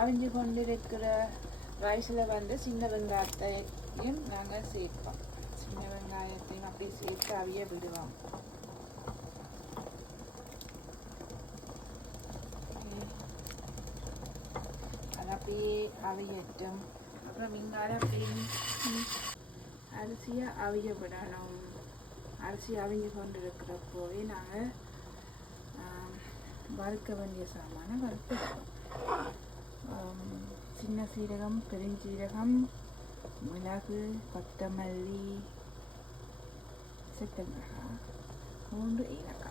அவிஞ்சு கொண்டிருக்கிற ரைஸில் வந்து சின்ன வெங்காயத்தையும் நாங்கள் சேர்ப்போம். சின்ன வெங்காயத்தையும் அப்படி சேர்த்து அவிய விடுவோம். அது அப்படியே அவியட்டும். அப்புறம் இங்கால அப்படியே அரிசியை அவிய விடணும். அரிசி அவிஞ்சு கொண்டு இருக்கிறப்போவே நாங்கள் வறுக்க வேண்டிய சாமான வறுத்துடுவோம். சின்ன சீரகம், பெருஞ்சீரகம், மிளகு, கொத்தமல்லி, சித்த மிளகாய், 3 ஏலக்காய்.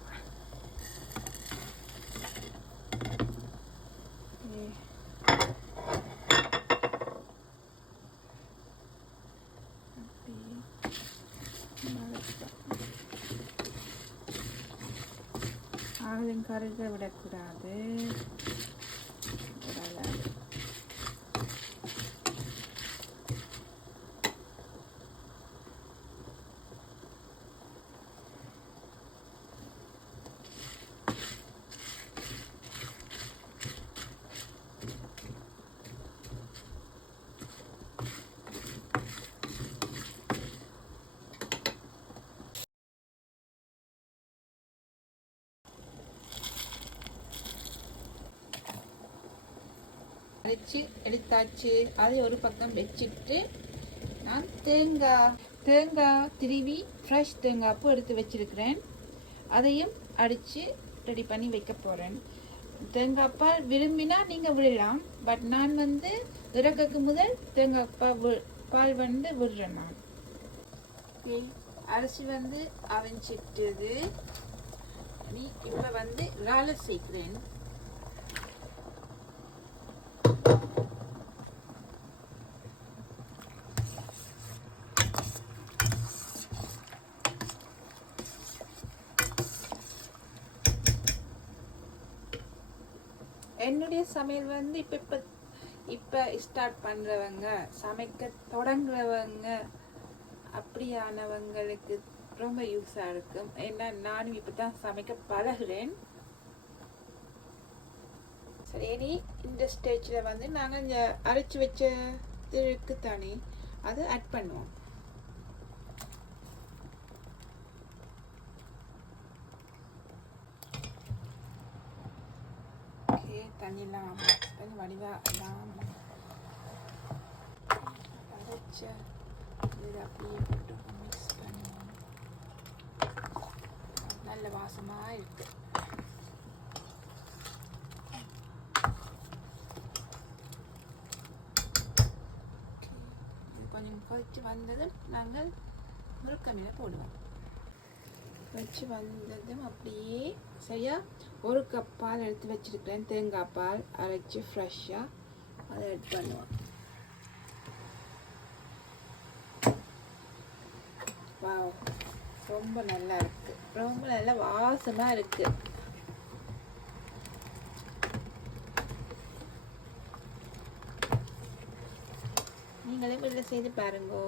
ஆகலும் கருக விடக்கூடாது. அரைச்சி எடுத்தாச்சு. அதை ஒரு பக்கம் வச்சுட்டு நான் தேங்காய் திருவி ஃப்ரெஷ் தேங்காய் பூ எடுத்து வச்சிருக்கிறேன். அதையும் அடித்து ரெடி பண்ணி வைக்க போகிறேன். தேங்காய் பால் விரும்பினா நீங்கள் விடலாம். பட் நான் வந்து இறக்கக்கு முதல் தேங்காய் பால் வந்து விடுறேன். நான் அரிசி வந்து அவிஞ்சிட்டது. இப்போ வந்து இறாலை சேர்க்கிறேன். என்னுடைய சமையல் வந்து இப்போ ஸ்டார்ட் பண்ணுறவங்க, சமைக்க தொடங்குறவங்க, அப்படியானவங்களுக்கு ரொம்ப யூஸாக இருக்கும். ஏன்னா நானும் இப்போ தான் சமைக்க பழகுறேன். சரி, இந்த ஸ்டேஜில் வந்து நாங்கள் இந்த அரைச்சி வச்ச திருக்கு தானே அதை ஆட் பண்ணுவோம். தண்ணிலாம் தண்ணி வடிவாக அரைச்ச இதை அப்படியே போட்டு மிக்ஸ் பண்ணுவோம். நல்ல வாசமாக இருக்கு. இது கொஞ்சம் கொதிச்சு வந்ததும் நாங்கள் முறுக்க மீனை போடுவோம். வச்சு வந்ததும் அப்படியே சரியா 1 கப் பால் எடுத்து வச்சிருக்கிறேன். தேங்காய் பால் அரைச்சி ஃப்ரெஷ்ஷாக அதை ஆட் பண்ணுவோம். வாவ், ரொம்ப நல்லா இருக்கு. ரொம்ப நல்லா வாசமாக இருக்கு. நீங்களே வீட்டில் செய்து பாருங்கோ.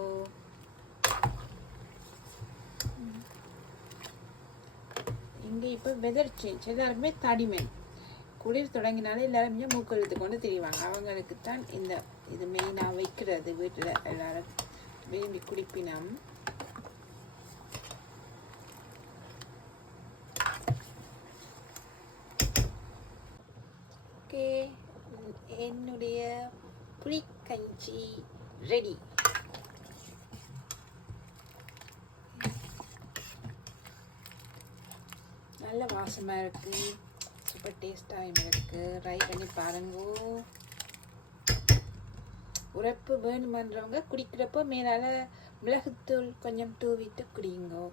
இங்கே இப்போ வெதர் சேஞ்ச், எல்லாருக்குமே தடிமன். குளிர் தொடங்கினாலே எல்லாருமே மூக்கு இழுத்து கொண்டு தெரிவாங்க. அவங்களுக்கு தான் இது மெயினாக வைக்கிறது. வீட்டில் எல்லாரும் விரும்பி குடிப்பினம். ஓகே, என்னுடைய புளிக்கஞ்சி ரெடி. நல்ல வாசமாக இருக்குது. சூப்பர் டேஸ்ட்டாகவும் இருக்குது. ட்ரை பண்ணி பாருங்கோ. உரைப்பு வேணுமன்றவங்க குடிக்கிறப்போ மேலால் மிளகுத்தூள் கொஞ்சம் தூவிட்டு குடிங்கோ.